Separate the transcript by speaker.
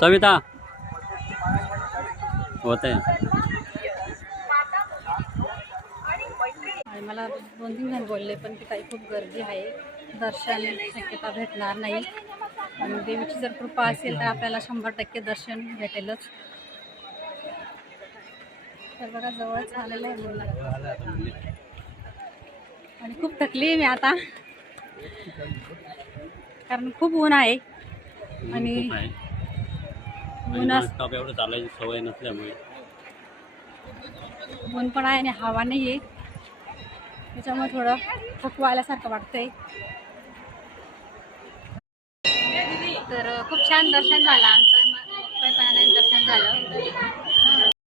Speaker 1: सविता होते
Speaker 2: मला दोन तीन जण बोलले पण की ताई खूप गर्दी आहे. दर्शन शक्यता भेटणार नाही. आणि देवीची जर कृपा असेल तर आपल्याला शंभर टक्के दर्शन भेटेलच. तर बघा जवळच आलेलं आहे आणि खूप थकली मी आता. कारण खूप ऊन आहे. आणि
Speaker 1: एवढं चालायची सवय नसल्यामुळे.
Speaker 2: ऊन पण आहे आणि हवा नाही आहे त्याच्यामुळे थोडं थकवा आल्यासारखं वाटतंय. तर खूप छान दर्शन झालं आमचं. दर्शन झालं.